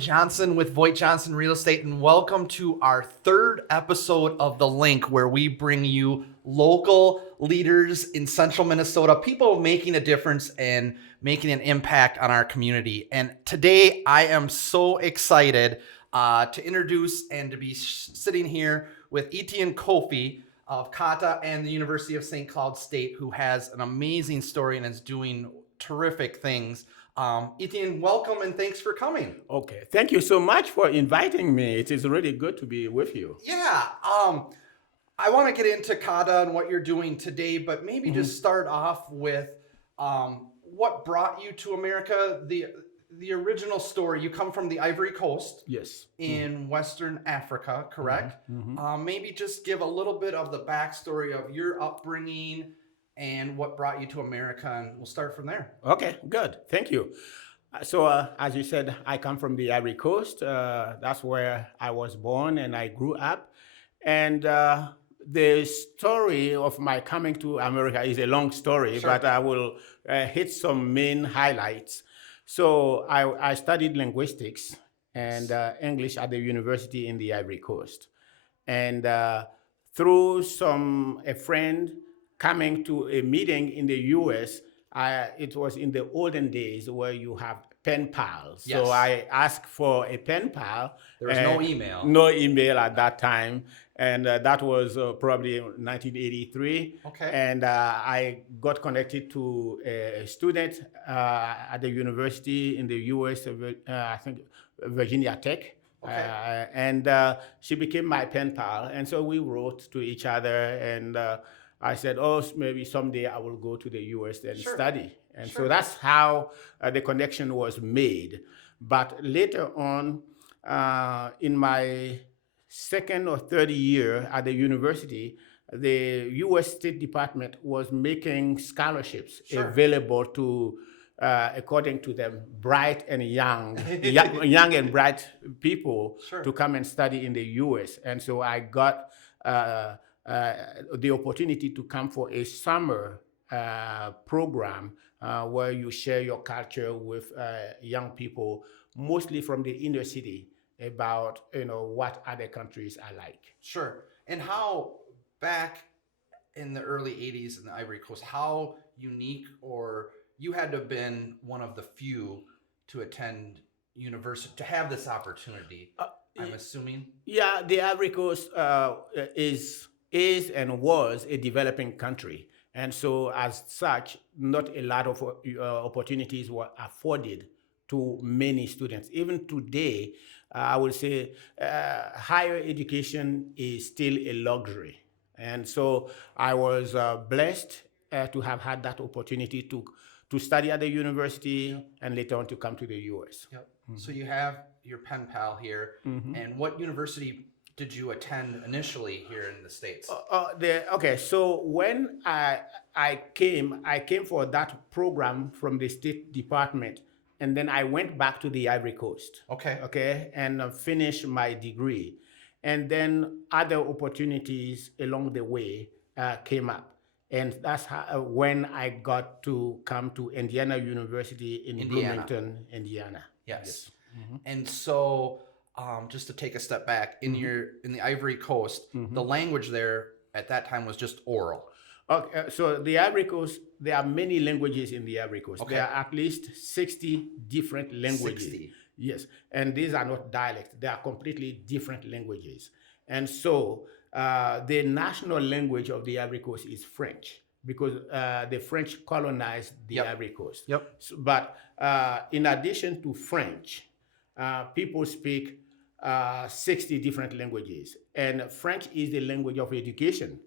Johnson with VoigtJohnson Real Estate, and welcome to our third episode of The Link, where we bring you local leaders in central Minnesota, people making a difference and making an impact on our community. And today I am so excited to introduce and to be sitting here with Ettien Koffi of Kata and the University of St. Cloud State, who has an amazing story and is doing terrific things. Ettien, welcome and thanks for coming. Okay, thank you so much for inviting me. It is really good to be with you. Yeah, I want to get into Kata and what you're doing today, but maybe just start off with what brought you to America. The original story. You come from the Ivory Coast, Yes. in Western Africa, correct? Maybe just give a little bit of the backstory of your upbringing and what brought you to America, and we'll start from there. Okay, good. Thank you. So, as you said, I come from the Ivory Coast. That's where I was born and I grew up. And the story of my coming to America is a long story, Sure. but I will hit some main highlights. So, I studied linguistics and English at the university in the Ivory Coast. And through a friend coming to a meeting in the US, it was in the olden days where you have pen pals. Yes. So I asked for a pen pal. There was no email. No email at that time. And that was probably 1983. Okay. And I got connected to a student at the university in the US, I think Virginia Tech. Okay. And she became my pen pal. And so we wrote to each other, and I said, oh, maybe someday I will go to the US and Sure. study. And Sure. so that's how the connection was made. But later on, in my second or third year at the university, the US State Department was making scholarships Sure. available to, according to them, bright and young, young and bright people Sure. to come and study in the US. And so I got the opportunity to come for a summer program where you share your culture with young people, mostly from the inner city, about what other countries are like. Sure. And how back in the early 80s in the Ivory Coast, how unique, or you had to have been one of the few to attend university, to have this opportunity, I'm assuming? Yeah, the Ivory Coast is and was a developing country. And so as such, not a lot of opportunities were afforded to many students. Even today, I would say higher education is still a luxury. And so I was blessed to have had that opportunity to study at the university and later on to come to the US. Yep. So you have your pen pal here. And what university did you attend initially here in the States? Okay, so when I came for that program from the State Department, and then I went back to the Ivory Coast. Okay. And finished my degree. And then other opportunities along the way came up. And that's when I got to come to Indiana University in Bloomington, Indiana. Yes. And so just to take a step back, in the Ivory Coast, the language there at that time was just oral. Okay, so the Ivory Coast, there are many languages in the Ivory Coast. Okay. There are at least 60 different languages. 60. Yes, and these are not dialects. They are completely different languages. And so the national language of the Ivory Coast is French, because the French colonized the Ivory Coast. Yep. So, but in addition to French, people speak 60 different languages. And French is the language of education.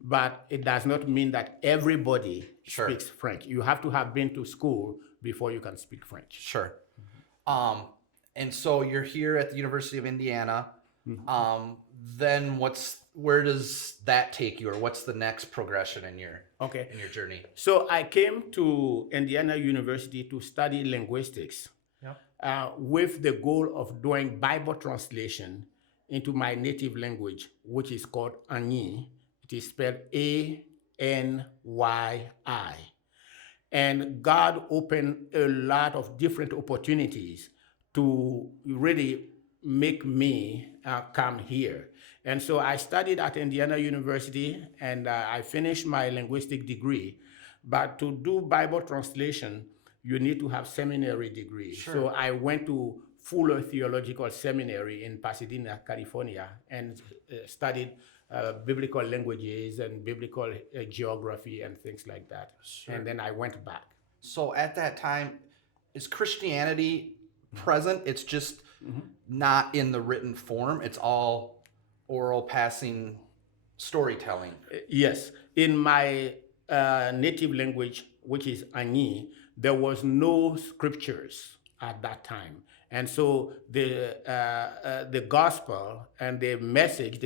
But it does not mean that everybody Sure. speaks French. You have to have been to school before you can speak French. Sure. And so you're here at the University of Indiana. Then where does that take you, or what's the next progression in your journey? So I came to Indiana University to study linguistics with the goal of doing Bible translation into my native language, which is called Anyi. It is spelled Anyi. And God opened a lot of different opportunities to really make me come here. And so I studied at Indiana University, and I finished my linguistic degree. But to do Bible translation, you need to have seminary degree. Sure. So I went to Fuller Theological Seminary in Pasadena, California, and studied biblical languages and biblical geography and things like that. Sure. And then I went back. So at that time, is Christianity present? It's just not in the written form. It's all oral passing storytelling. Yes. In my native language, which is Anyi, there was no scriptures at that time. And so the gospel and the message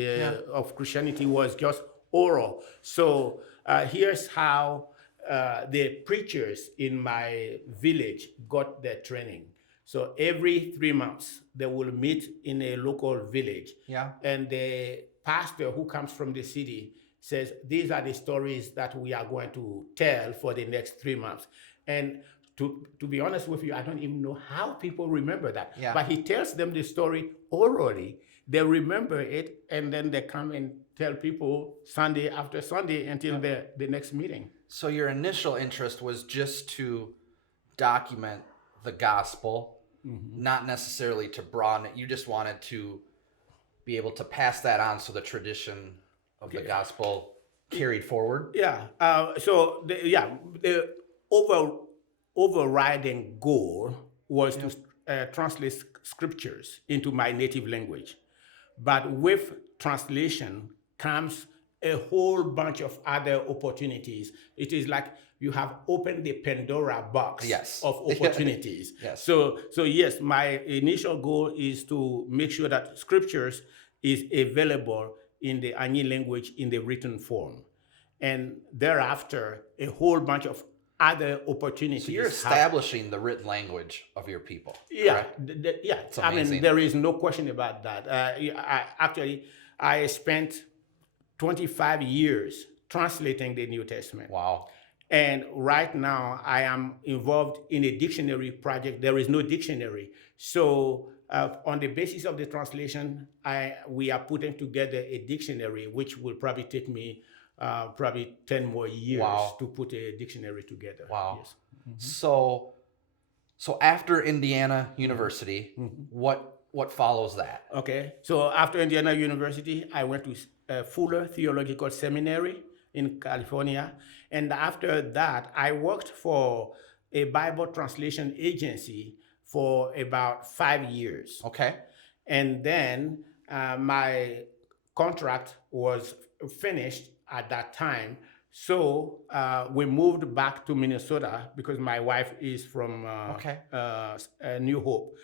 of Christianity was just oral. So here's how the preachers in my village got their training. So every 3 months, they will meet in a local village. Yeah. And the pastor who comes from the city says, these are the stories that we are going to tell for the next 3 months. And to be honest with you, I don't even know how people remember that. Yeah. But he tells them the story orally. They remember it, and then they come and tell people Sunday after Sunday until the next meeting. So your initial interest was just to document the gospel, not necessarily to broaden it. You just wanted to be able to pass that on so the tradition of the gospel carried forward. Yeah. So the overriding goal was to translate scriptures into my native language. But with translation comes a whole bunch of other opportunities. It is like you have opened the Pandora box of opportunities. Yes. So yes, my initial goal is to make sure that scriptures is available in the Anyi language in the written form. And thereafter, a whole bunch of other opportunities. So you're establishing the written language of your people. Yeah, yeah. I mean, there is no question about that. I spent 25 years translating the New Testament. Wow. And right now, I am involved in a dictionary project. There is no dictionary. So on the basis of the translation, we are putting together a dictionary, which will probably take me probably 10 more years to put a dictionary together. Wow. Yes. So after Indiana University, what follows that? Okay. So after Indiana University, I went to Fuller Theological Seminary in California. And after that, I worked for a Bible translation agency for about 5 years. Okay. And then my contract was finished at that time. So we moved back to Minnesota because my wife is from New Hope.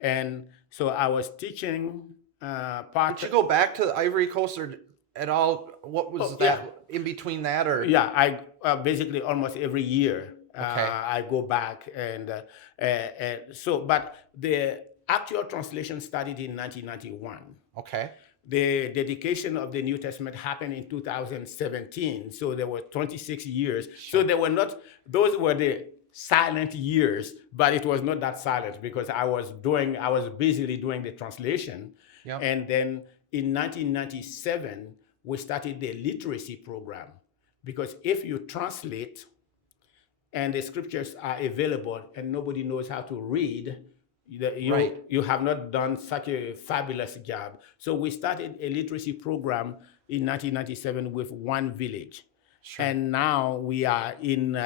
And so I was teaching Did you go back to the Ivory Coast or at all? What was that in between that? Or yeah, I basically almost every year I go back and so. But the actual translation started in 1991. Okay. The dedication of the New Testament happened in 2017. So there were 26 years. So they were not; those were the silent years, but it was not that silent because I was busily doing the translation. Yep. And then in 1997, we started the literacy program, because if you translate and the scriptures are available and nobody knows how to read, you have not done such a fabulous job. So we started a literacy program in 1997 with one village. Sure. And now we are in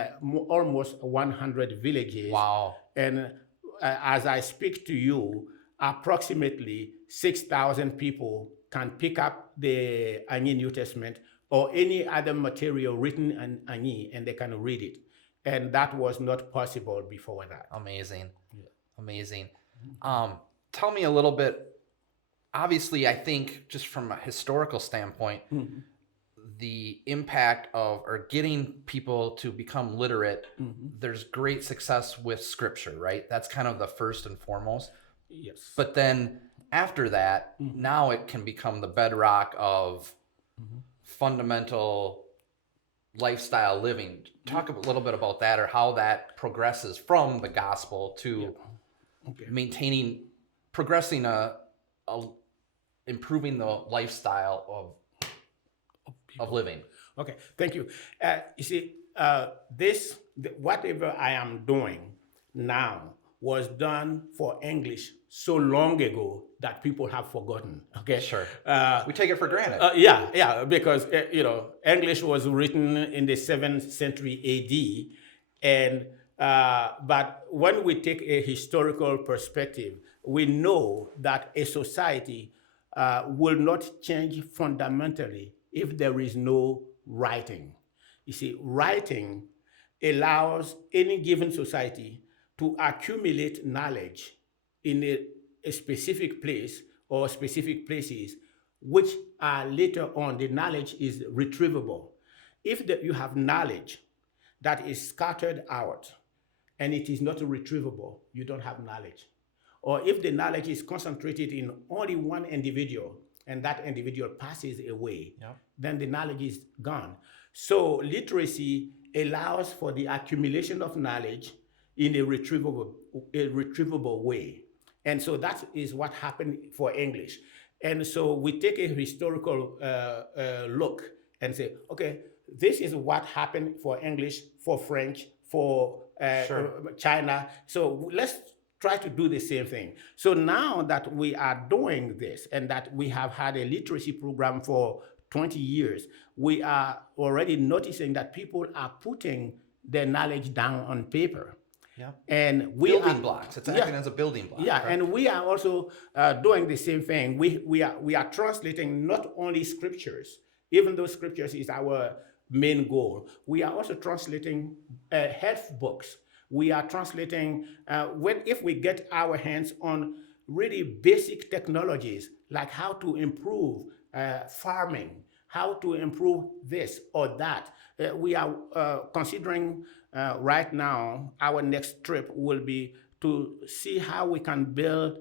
almost 100 villages. Wow. And as I speak to you, approximately 6,000 people can pick up the Anyi New Testament or any other material written in Anyi, and they can read it. And that was not possible before that. Amazing. Yeah. Amazing. Tell me a little bit, obviously, I think just from a historical standpoint, the impact of or getting people to become literate, there's great success with scripture, right? That's kind of the first and foremost. Yes. But then after that, now it can become the bedrock of fundamental lifestyle living. Talk a little bit about that, or how that progresses from the gospel to maintaining, progressing improving the lifestyle of living. Okay, thank you. You see, whatever I am doing now was done for English so long ago that people have forgotten. Okay, Sure. We take it for granted. Yeah, because English was written in the 7th century AD, and but when we take a historical perspective, we know that a society will not change fundamentally if there is no writing. You see, writing allows any given society to accumulate knowledge in a specific place or specific places, which are later on, the knowledge is retrievable. If you have knowledge that is scattered out and it is not retrievable, you don't have knowledge. Or if the knowledge is concentrated in only one individual and that individual passes away, then the knowledge is gone. So literacy allows for the accumulation of knowledge in a retrievable way. And so that is what happened for English. And so we take a historical look and say, okay, this is what happened for English, for French, for China. So let's try to do the same thing. So now that we are doing this and that we have had a literacy program for 20 years, we are already noticing that people are putting their knowledge down on paper. Yeah. And building blocks. It's acting as a building block. Yeah, right? And we are also doing the same thing. We are translating not only scriptures, even though scriptures is our main goal. We are also translating health books. We are translating if we get our hands on really basic technologies, like how to improve farming, how to improve this or that. We are considering right now, our next trip will be to see how we can build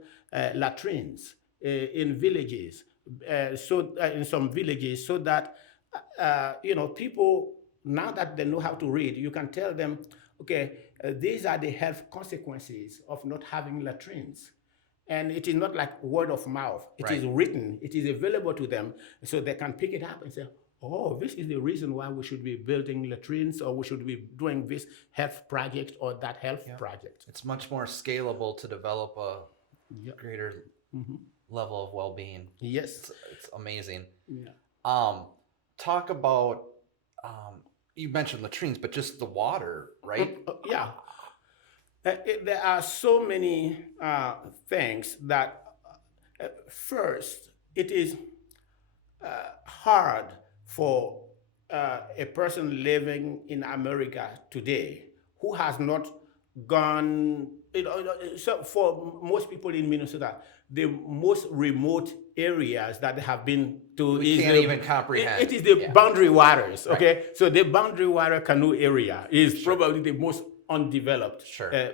latrines in villages, in some villages, so that people, now that they know how to read, you can tell them, okay, these are the health consequences of not having latrines. And it is not like word of mouth. It is written. It is available to them, so they can pick it up and say, oh, this is the reason why we should be building latrines, or we should be doing this health project or that health project. It's much more scalable to develop a greater level of well-being. Yes. It's amazing. Yeah. Talk about, you mentioned latrines, but just the water, right? Yeah. There are so many things that, first, it is hard for a person living in America today who has not gone, so for most people in Minnesota, the most remote areas that they have been to we can't even comprehend. It is the boundary waters, okay? Right. So the boundary water canoe area is probably the most undeveloped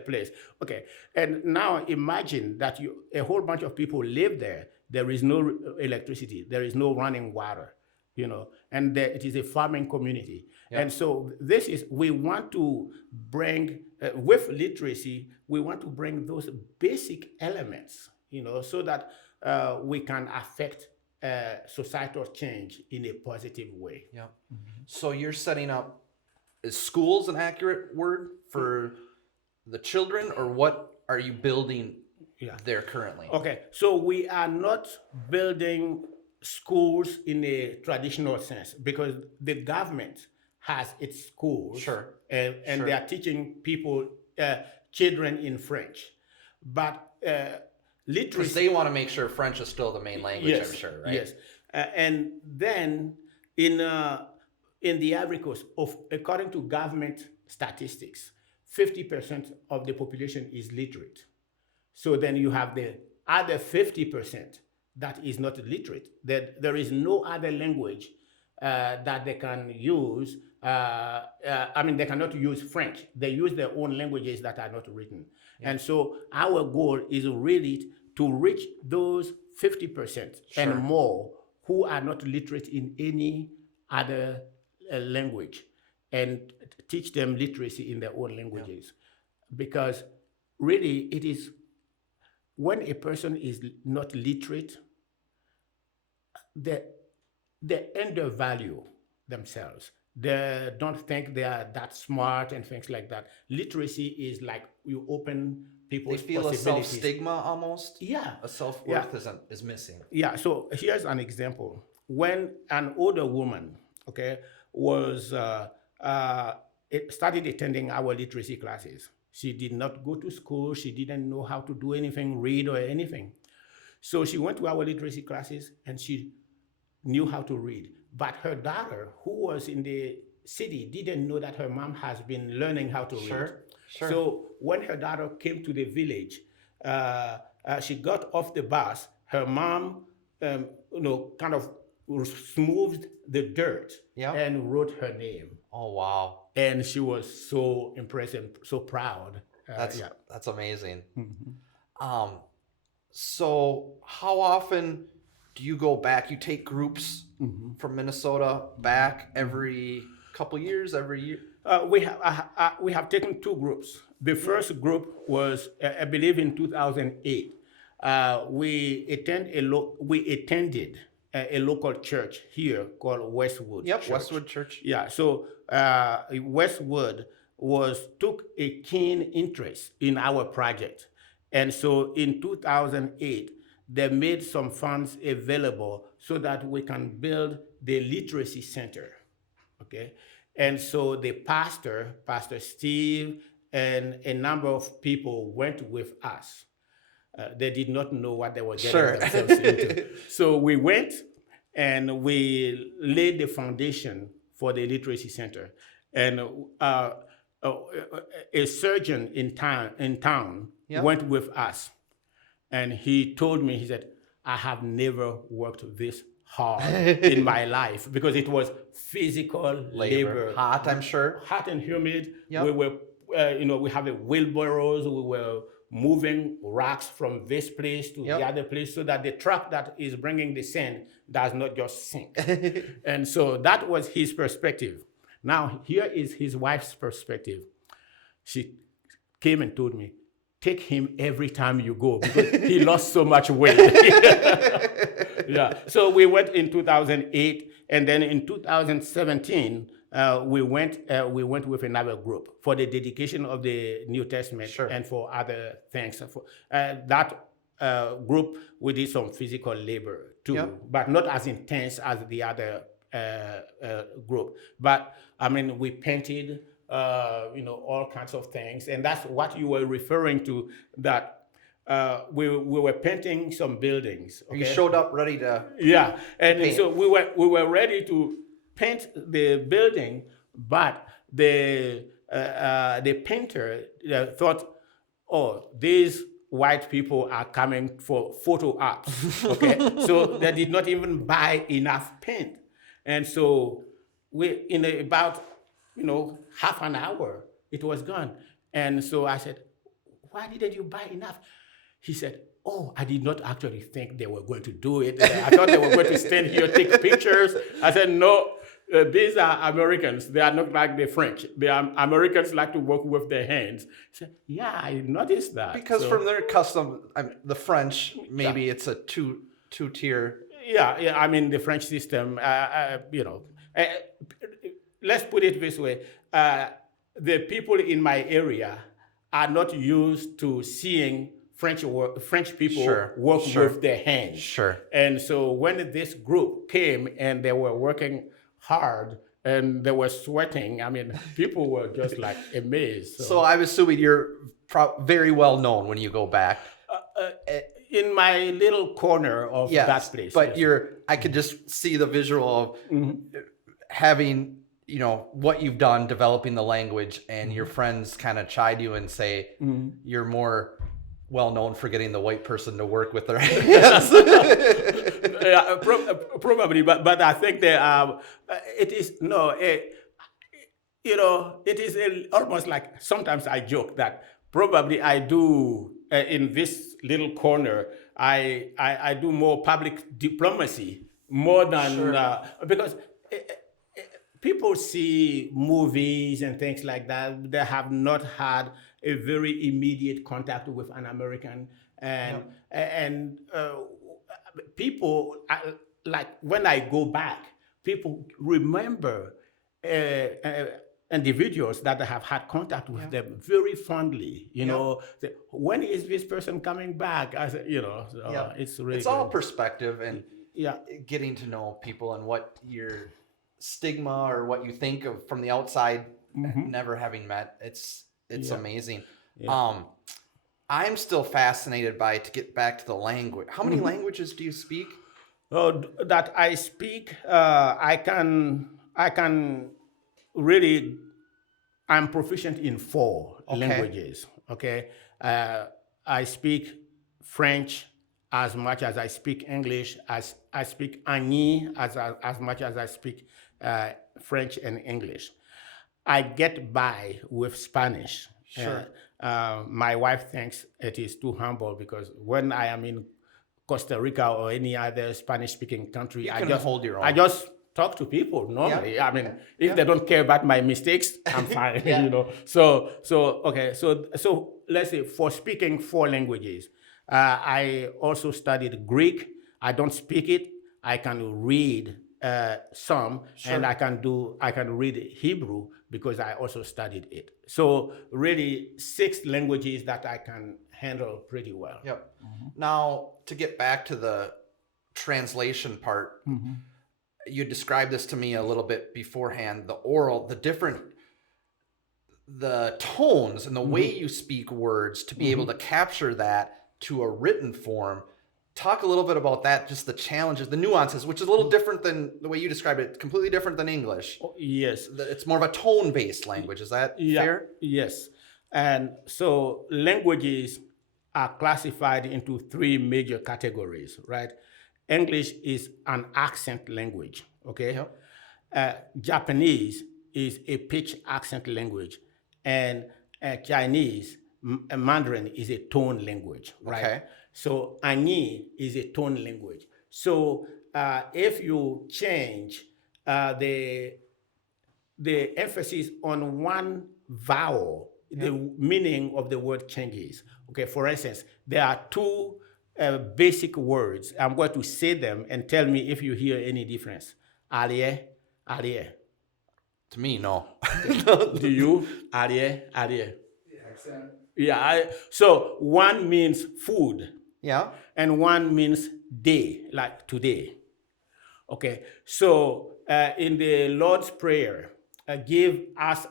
place. Okay, and now imagine that a whole bunch of people live there. There is no electricity. There is no running water, and it is a farming community. Yep. And so we want to bring, with literacy, we want to bring those basic elements, so that we can affect societal change in a positive way. Yeah. Mm-hmm. So you're setting up, is schools an accurate word for the children, or what are you building there currently? Okay, so we are not building schools in a traditional sense, because the government has its schools, and they are teaching children in French, but literacy. Because they want to make sure French is still the main language, I'm sure, right? Yes, and then in the Ivory Coast, according to government statistics, 50% of the population is literate. So then you have the other 50% that is not literate. There is no other language that they can use. They cannot use French. They use their own languages that are not written. Yeah. And so our goal is really to reach those 50% and more who are not literate in any other language, and teach them literacy in their own languages. Because really it is when a person is not literate, they undervalue themselves. They don't think they are that smart and things like that. Literacy is like you open They people's feel a possibilities. self-stigma almost. Yeah. A self-worth is missing. Yeah, so here's an example. When an older woman, okay, was started attending our literacy classes, she did not go to school. She didn't know how to do anything, read or anything. So she went to our literacy classes and she knew how to read. But her daughter, who was in the city, didn't know that her mom has been learning how to read. Sure. So when her daughter came to the village, she got off the bus. Her mom, kind of smoothed the dirt and wrote her name. Oh, wow. And she was so impressed and so proud. That's amazing. So how often do you go back? You take groups from Minnesota back every couple years, every year? We have taken 2 groups. The first group was, I believe, in 2008. We attended a local church here called Westwood. Yep, Church. Westwood Church. Yeah, so Westwood took a keen interest in our project. And so in 2008, they made some funds available so that we can build the literacy center, okay? And so the Pastor Steve, and a number of people went with us. They did not know what they were getting themselves into. So we went and we laid the foundation for the literacy center. And a surgeon in town went with us. And he told me, he said, I have never worked this hard in my life, because it was physical labor. Hot, I'm sure. Hot and humid. Yep. We were, we have a wheelbarrows. We were moving rocks from this place to the other place so that the truck that is bringing the sand does not just sink. And so that was his perspective. Now, here is his wife's perspective. She came and told me, take him every time you go, because he lost so much weight. Yeah. So we went in 2008, and then in 2017, we went with another group for the dedication of the New Testament and for other things. For that group, we did some physical labor too, but not as intense as the other group. But I mean, we painted, all kinds of things, and that's what you were referring to. That we were painting some buildings. Okay? You showed up ready to. Yeah, and paint. so we were ready to paint the building, but the painter thought, oh, these white people are coming for photo ops. Okay, so they did not even buy enough paint, and so we about half an hour it was gone. And so I said, why didn't you buy enough? He said, oh, I did not actually think they were going to do it. I thought they were going to stand here, take pictures. I said, no, these are Americans. They are not like the French. Americans like to work with their hands. He said, yeah, I noticed that. Because from their custom, the French, maybe it's a two-tier. Yeah, I mean, the French system, let's put it this way. The people in my area are not used to seeing French people work with their hands. Sure. And so when this group came and they were working hard and they were sweating, I mean, people were just like amazed. So I'm assuming you're very well known when you go back. In my little corner of that place. But I could just see the visual of having, what you've done, developing the language, and your friends kind of chide you and say you're more well known for getting the white person to work with their hands. Yeah, probably, but I think that it is it is almost like, sometimes I joke that probably I do in this little corner I do more public diplomacy more than because people see movies and things like that. They have not had a very immediate contact with an American, and people like when I go back, people remember individuals that have had contact with them very fondly. You know, say, when is this person coming back? I said, you know, so it's really it's all perspective and yeah, getting to know people and what your stigma or what you think of from the outside, never having met. It's amazing. Yeah. I'm still fascinated by, to get back to the language. How many languages do you speak? That I speak, I can really, I'm proficient in 4 languages. Okay, I speak French as much as I speak English. As I speak Anyi as much as I speak French and English. I get by with Spanish. Sure. My wife thinks it is too humble because when I am in Costa Rica or any other Spanish-speaking country, I just hold your own. I just talk to people normally. I mean, if they don't care about my mistakes, I'm fine. You know. So okay. So let's say for speaking 4 languages, I also studied Greek. I don't speak it. I can read some, and I can read Hebrew because I also studied it. So really 6 languages that I can handle pretty well. Yep. Now, to get back to the translation part, you described this to me a little bit beforehand, the oral, the tones and the way you speak words to be able to capture that to a written form. Talk a little bit about that, just the challenges, the nuances, which is a little different than the way you described it, completely different than English. Yes. It's more of a tone-based language. Is that fair? Yes. And so languages are classified into 3 major categories, right? English is an accent language, okay? Japanese is a pitch accent language, and Chinese, Mandarin is a tone language, right? Okay. So Anyi is a tone language. So if you change the emphasis on one vowel, the meaning of the word changes. Okay, for instance, there are 2 basic words. I'm going to say them and tell me if you hear any difference. Allier, allier. To me, no. Do you? Allier, allier. Yeah. So one means food. Yeah. And one means day, like today. Okay. So in the Lord's Prayer, give us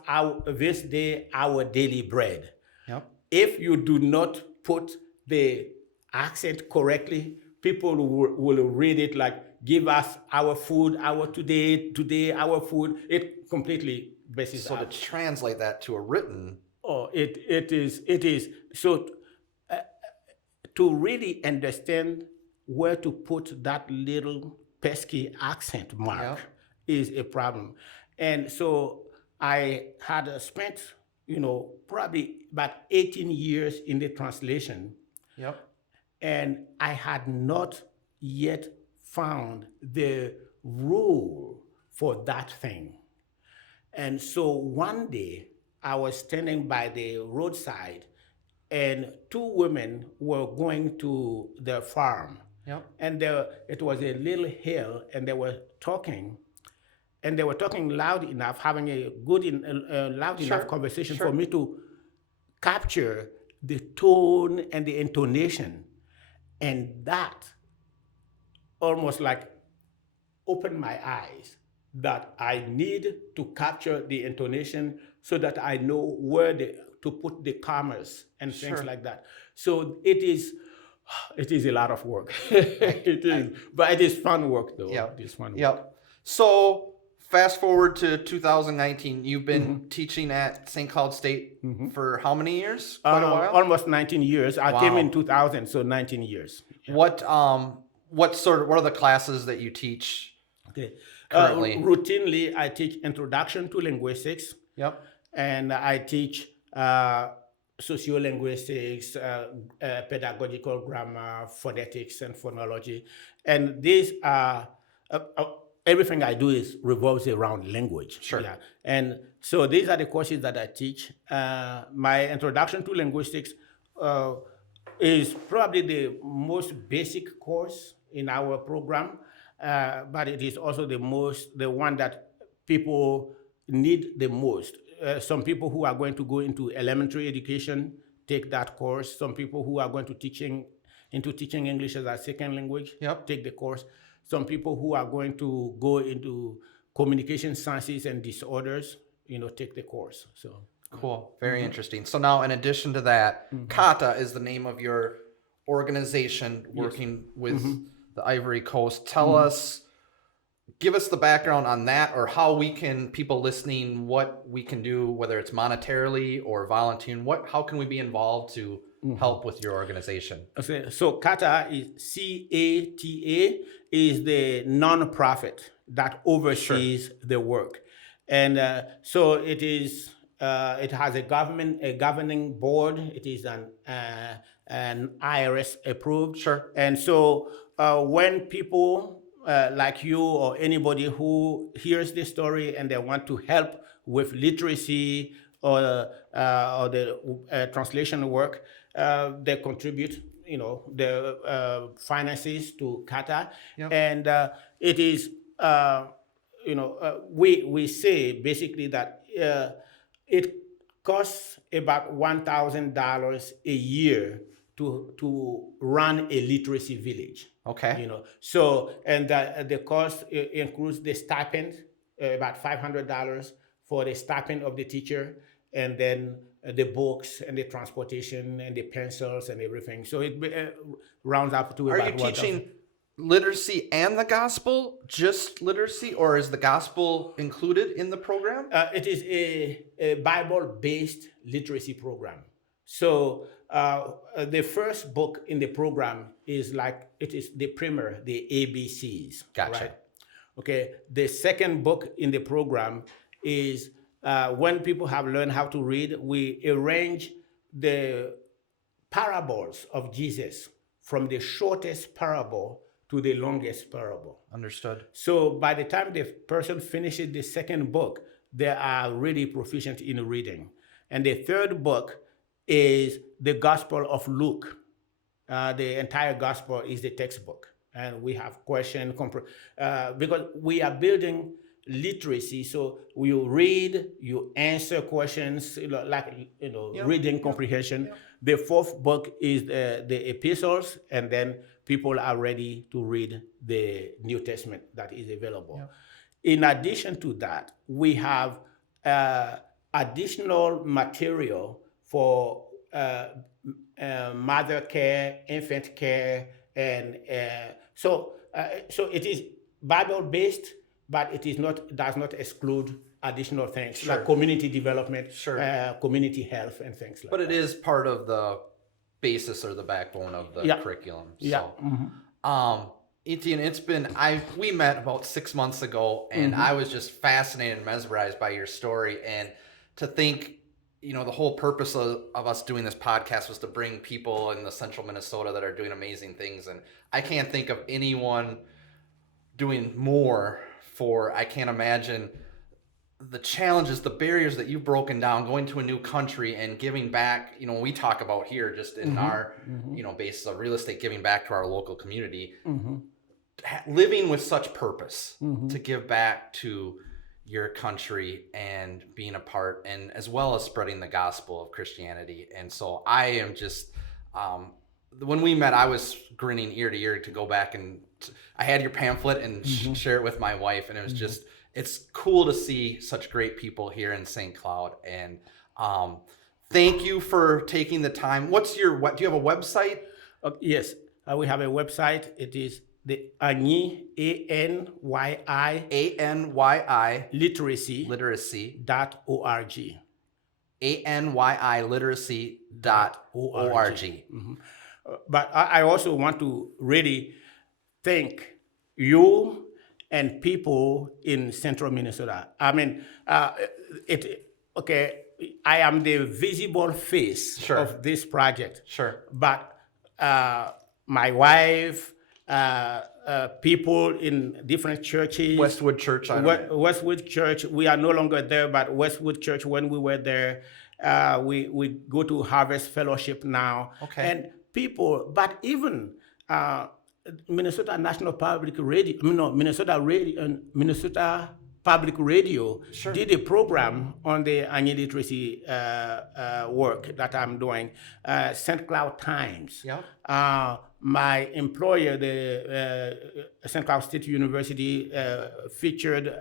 this day our daily bread. Yep. If you do not put the accent correctly, people will read it like, give us our food, our today, our food. It completely messes up. So to translate that to a written... Oh, it is. So to really understand where to put that little pesky accent mark is a problem. And so I had spent, probably about 18 years in the translation. Yep. And I had not yet found the rule for that thing. And so one day I was standing by the roadside and 2 women were going to their farm. Yep. And it was a little hill, and they were talking. And they were talking loud enough, having a good, loud enough conversation for me to capture the tone and the intonation. And that almost like opened my eyes that I need to capture the intonation so that I know where to put the commas and things like that. So it is a lot of work. It is, but it is fun work though. Yep. It is fun work. Yep. So fast forward to 2019, you've been teaching at St. Cloud State for how many years? Quite a while? Almost 19 years. I came in 2000, so 19 years. Yeah. What are the classes that you teach currently? Routinely, I teach Introduction to Linguistics. Yep. And I teach sociolinguistics, pedagogical grammar, phonetics, and phonology. And these are everything I do revolves around language. Sure. Yeah. And so these are the courses that I teach. My introduction to linguistics is probably the most basic course in our program, but it is also the one that people need the most. Some people who are going to go into elementary education take that course. Some people who are going to teaching English as a second language take the course. Some people who are going to go into communication sciences and disorders, take the course. So cool, very interesting. So now, in addition to that, Kata is the name of your organization working with the Ivory Coast. Tell us, give us the background on that, or how people listening, what we can do, whether it's monetarily or volunteering. How can we be involved to help with your organization? Okay, so Kata is CATA is the nonprofit that oversees the work, and so it is. It has a governing board. It is an IRS approved. Sure. And so when people like you or anybody who hears this story and they want to help with literacy or the translation work, they contribute, the finances to Kata. And it is, we say basically that it costs about $1,000 a year to run a literacy village. Okay. So, and the cost includes the stipend, about $500 for the stipend of the teacher, and then the books and the transportation and the pencils and everything. So it rounds up to about. Are you teaching literacy and the gospel, just literacy, or is the gospel included in the program? It is a Bible-based literacy program. So the first book in the program is the primer, the ABCs. Gotcha. Right? Okay. The second book in the program is when people have learned how to read, we arrange the parables of Jesus from the shortest parable to the longest parable. Understood. So by the time the person finishes the second book, they are really proficient in reading. And the third book is the Gospel of Luke. The entire gospel is the textbook. And we have questions, because we are building literacy. So you read, you answer questions, reading comprehension. The fourth book is the epistles, and then people are ready to read the New Testament that is available. In addition to that, we have additional material for mother care, infant care, and so it is Bible-based, but it is does not exclude additional things like community development, community health, and things like that. But it is part of the basis or the backbone of the curriculum. Ettien, we met about 6 months ago, and I was just fascinated and mesmerized by your story. And to think, the whole purpose of us doing this podcast was to bring people in the central Minnesota that are doing amazing things. And I can't think of anyone doing more I can't imagine the challenges, the barriers that you've broken down, going to a new country and giving back. We talk about here just in our, basis of real estate, giving back to our local community, living with such purpose to give back to your country and being a part, and as well as spreading the gospel of Christianity. And so I am just, when we met, I was grinning ear to ear to go back, and I had your pamphlet and share it with my wife. And it was just, it's cool to see such great people here in St. Cloud. And thank you for taking the time. Do you have a website? Yes, we have a website. It is the Anyi, ANYI literacy.org. ANYI literacy.org. But I also want to really thank you and people in central Minnesota. I mean, I am the visible face of this project. Sure. But my wife, people in different churches. Westwood Church. I don't know. Westwood Church. We are no longer there, but Westwood Church, when we were there, we go to Harvest Fellowship now. Okay. And people, but even Minnesota National Public Radio, Minnesota Public Radio did a program on the Anyi Literacy work that I'm doing, St. Cloud Times. Yep. My employer, the St. Cloud State University, featured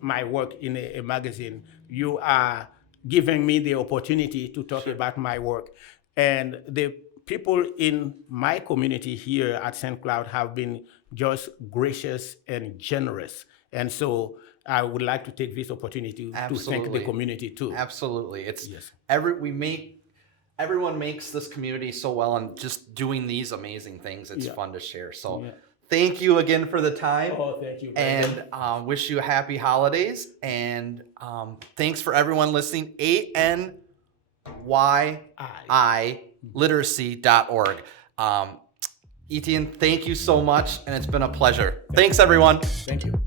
my work in a magazine. You are giving me the opportunity to talk about my work. And the people in my community here at St. Cloud have been just gracious and generous. And so I would like to take this opportunity to thank the community too. Absolutely. It's everyone makes this community so well, and just doing these amazing things, it's fun to share. So thank you again for the time. Oh, thank you. And wish you happy holidays. And thanks for everyone listening. ANYI literacy.org. Ettien, thank you so much, and it's been a pleasure. Thanks, everyone. Thank you.